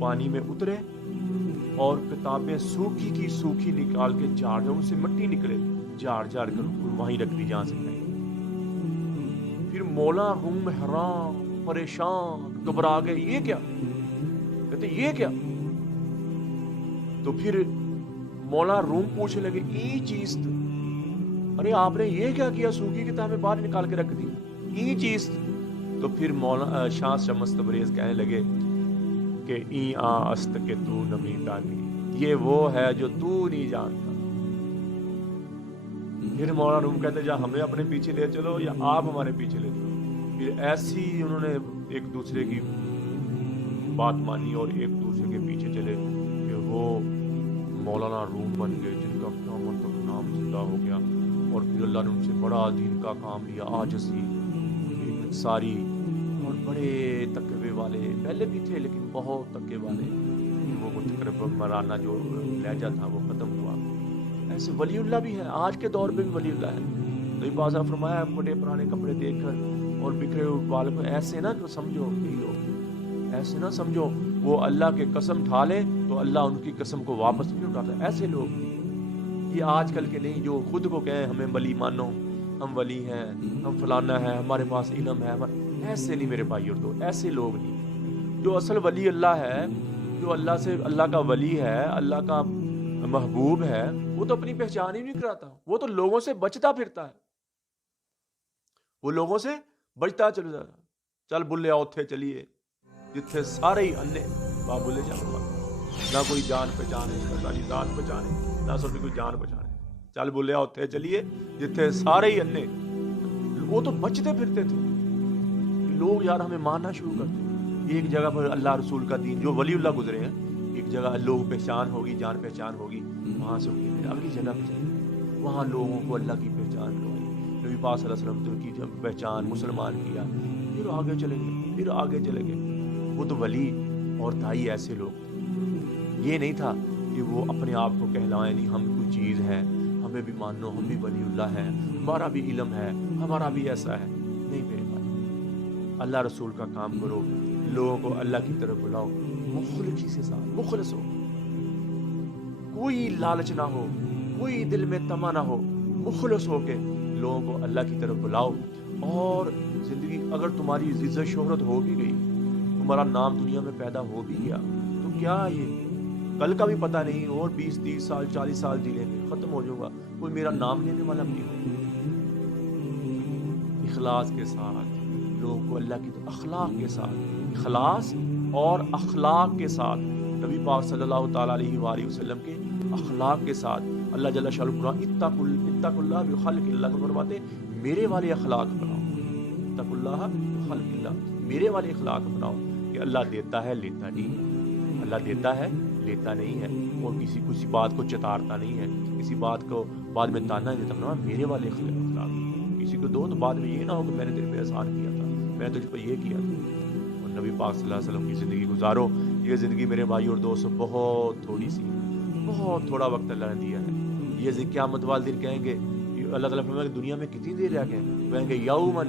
پانی میں اترے اور کتابیں سوکھی کی سوکھی نکال کے جھاڑ ان سے مٹی نکلے، جھاڑ جھاڑ کر وہیں رکھ دی جہاں سے پھینک۔ پھر مولا روم حیران پریشان گھبرا گئے، یہ کیا؟ کہتے یہ کیا؟ تو پھر مولا روم پوچھنے لگے ای چیز، ارے آپ نے یہ کیا کیا؟ سوکھی کتابیں باہر نکال کے رکھ دی، ای چیز۔ تو پھر مولا شاہ شمس تبریز کہنے لگے کہ ای است کہ تو نمیتا نہیں، یہ وہ ہے جو تو نہیں جانتا۔ پھر مولا روم کہتے جا ہمیں اپنے پیچھے لے چلو یا آپ ہمارے پیچھے لے چلو۔ پھر ایسی انہوں نے ایک دوسرے کی بات مانی اور ایک دوسرے کے پیچھے چلے کہ وہ مولانا روم بن گئے، جن کا قیامت تک نام زندہ ہو گیا۔ اور پھر اللہ نے ان سے بڑا دین کا کام لیا، عاجزی، ساری، اور بڑے تقوی والے پہلے بھی تھے لیکن بہت تقوی والے، وہ تقریباً مرانہ جو لہجہ تھا وہ ختم ہوا۔ ایسے ولی اللہ بھی ہے، آج کے دور میں بھی ولی اللہ ہے۔ نبی پاک نے فرمایا بڑے پرانے کپڑے دیکھ کر اور بکھرے ہوئے بال کو ایسے نہ سمجھو، لوگ ایسے نہ سمجھو وہ اللہ کے قسم ڈھا لے تو اللہ ان کی قسم کو واپس نہیں اٹھاتا۔ ایسے لوگ یہ آج کل کے نہیں جو خود کو کہیں ہمیں ولی مانو، ہم ولی ہیں، ہم فلانا ہے، ہمارے پاس علم ہے، ایسے نہیں میرے بھائی اور دوست، ایسے لوگ نہیں۔ جو اصل ولی اللہ ہے، جو اللہ سے اللہ کا ولی ہے، اللہ کا محبوب ہے، وہ تو اپنی پہچان ہی نہیں کراتا، وہ تو لوگوں سے بچتا پھرتا ہے، وہ لوگوں سے بچتا چل جاتا۔ چل بلے اوتھے چلیے جتھے سارے ہی انے با بلے جاؤ، نہ کوئی جان پہچانے، نہ ساری جان پہچانے، نہ سب کوئی جان پہچانے۔ چل بلے اوتھے چلیے جتھے سارے ہی انے، وہ تو بچتے پھرتے تھے۔ لوگ یار ہمیں ماننا شروع کرتے، ایک جگہ پر اللہ رسول کا دین جو ولی اللہ گزرے ہیں، ایک جگہ لوگ پہچان ہوگی، جان پہچان ہوگی، وہاں سے پھر اگلی جگہ پہ جائیں، وہاں لوگوں کو اللہ کی پہچان کروائی، نبی پاک صلی اللہ علیہ وسلم کی پہچان مسلمان کیا، پھر آگے چلے گئے، پھر آگے چلے گئے۔ وہ تو ولی اور دائی ایسے لوگ تھے، یہ نہیں تھا کہ وہ اپنے آپ کو کہلائیں نہیں ہم کوئی چیز ہے، ہمیں بھی مانو، ہم بھی ولی اللہ ہیں، ہمارا بھی علم ہے، ہمارا بھی ایسا ہے۔ نہیں میرے بھائی، اللہ رسول کا کام کرو، لوگوں کو اللہ کی طرف بلاؤ، مخلصی سے ساتھ، مخلص ہو، کوئی لالچ نہ ہو، کوئی دل میں طمع نہ ہو، مخلص ہو کے لوگوں کو اللہ کی طرف بلاؤ۔ اور زندگی اگر تمہاری عزت شہرت ہو بھی گئی، تمہارا نام دنیا میں پیدا ہو بھی گیا، تو کیا یہ کل کا بھی پتہ نہیں، اور 20 30 سال 40 سال جی لیں گے، ختم ہو جاؤں گا، کوئی میرا نام لینے والا بھی نہیں ہو۔ اخلاص کے ساتھ لوگوں کو اللہ کی اخلاق کے ساتھ، اخلاص اور اخلاق کے ساتھ، نبی پاک صلی اللہ تعالیٰ علیہ وآلہ وسلم کے اخلاق کے ساتھ، اللہ جل شانہ قرآن اتقوا اللہ بخلق اللہ کو فرماتے میرے والے اخلاق بناؤ، اتقوا اللہ بخلق اللہ، میرے والے اخلاق بناؤ کہ اللہ دیتا ہے لیتا نہیں، اللہ دیتا ہے لیتا نہیں ہے، اور کسی بات کو چتارتا نہیں ہے، کسی بات کو بعد میں تانا نہیں دیتا، میرے والے اخلاق کسی کو دو تو بعد میں یہ نہ ہو کہ میں نے تیرے پہ احسان کیا تھا، میں نے تجھ پہ یہ کیا تھا۔ اور نبی پاک صلی اللہ علیہ وسلم کی زندگی گزارو۔ یہ زندگی میرے بھائی اور دوستوں بہت تھوڑی سی، بہت تھوڑا وقت اللہ نے دیا ہے۔ یہ قیامت والے دن کہیں گے، اللہ تعالیٰ فرمائے کہ دنیا میں کتنی دیر رہ گئے، کہیں گے یومن،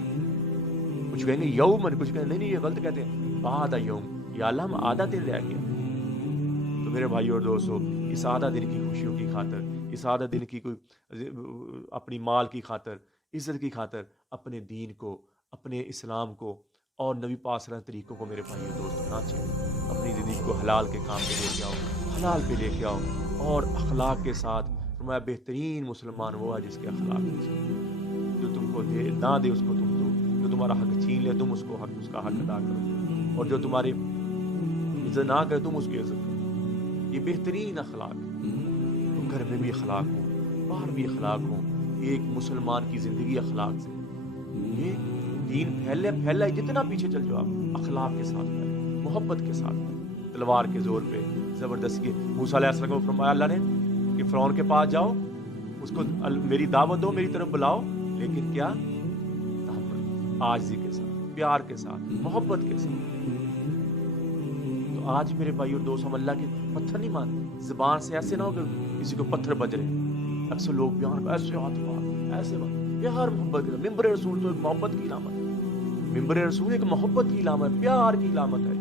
کچھ کہیں گے یومن، کچھ کہیں نہیں یہ غلط کہتے ہیں، بعد یوم، یا اللہ ہم آدھا دن رہ گیا۔ تو میرے بھائی اور دوستوں اس آدھا دن کی خوشیوں کی خاطر، اس آدھا دن کی کوئی اپنی مال کی خاطر، عزت کی خاطر، اپنے دین کو، اپنے اسلام کو اور نبی پاک صلی اللہ علیہ وسلم طریقوں کو میرے بھائی اور دوست نہ چھوڑیں۔ اپنی زندگی کو حلال کے کام پہ لے کے آؤ، حلال پہ لے کے آؤ، اور اخلاق کے ساتھ۔ فرمایا بہترین مسلمان وہ ہے جس کے اخلاق اچھے، جو تم کو دے نہ دے اس کو تم دو، جو تمہارا حق چھین لے تم اس کا حق ادا کرو، اور جو تمہاری عزت نہ کرے تم اس کی عزت کرو۔ یہ بہترین اخلاق ہے۔ گھر میں بھی اخلاق ہوں، باہر بھی اخلاق ہوں، ایک مسلمان کی زندگی اخلاق سے، یہ دین پھیلا جتنا پیچھے چل جاؤ آپ اخلاق کے ساتھ پھیلے، محبت کے ساتھ، تلوار کے زور پہ زبردستی۔ موسیٰ علیہ السلام کو فرمایا اللہ نے کہ فرعون کے پاس جاؤ، اس کو میری دعوت دو، میری طرف بلاؤ، لیکن کیا تحمل، عاجزی کے ساتھ، پیار کے ساتھ، محبت کے ساتھ۔ تو آج میرے بھائی اور دوست ہم اللہ کے پتھر نہیں مانتے، زبان سے ایسے نہ ہو کہ کسی کو پتھر بج رہے، اکثر لوگ بیان کو ایسے ہاتھ مار، ایسے بات، پیار محبت کی، ممبر رسول تو ایک محبت کی علامت ہے، ممبر رسول ایک محبت کی علامت ہے، پیار کی علامت ہے،